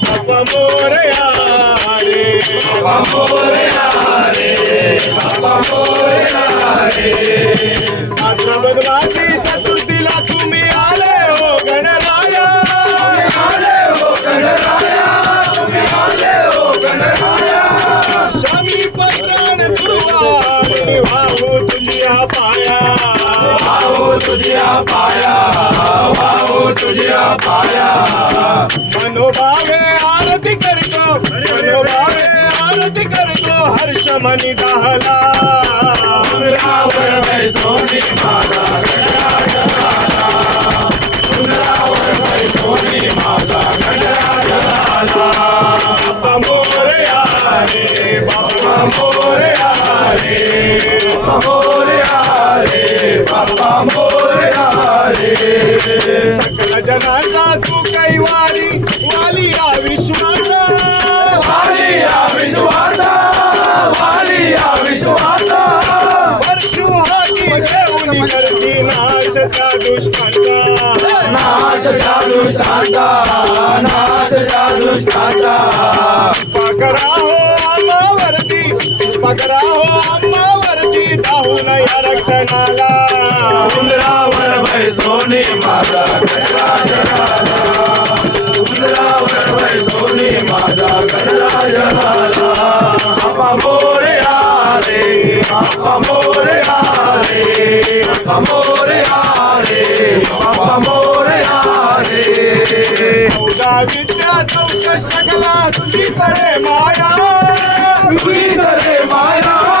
बाबा मोरया रे बाबा मोरया रे बाबा मोरया रे आता बदलाची चतुर्थीला तुम्ही आले हो गणराया आले हो गणराया तुम्ही आले हो गणराया स्वामी पत्रान दुर्वाणी वाहू तुझ्या पाया वाहू तुझ्या पाया वाहू तुझे पाया मनोभावे आरती कर दो तो। मनोभावे आरती कर दो तो। हर्ष मनि दहला सोनी माता सोनी माता बाबा मोरे आरे बाबा मोरे आरे बाबा आरे बाबा वारे जनाचा तू कैवारी वाली या विश्वास वाली या विश्वास वाली या विश्वास वर्षू हाती घेऊन करती नाश त्या दुष्टांचा नाश त्या दुष्टांचा नाश त्या दुष्टांचा पकरा हो आमावरती पकरा हो आमावरती धावून या रक्षणाला माझा आरे आपा मोरे आरे आरे आरे विद्या तुझी माया तुझी तरे माया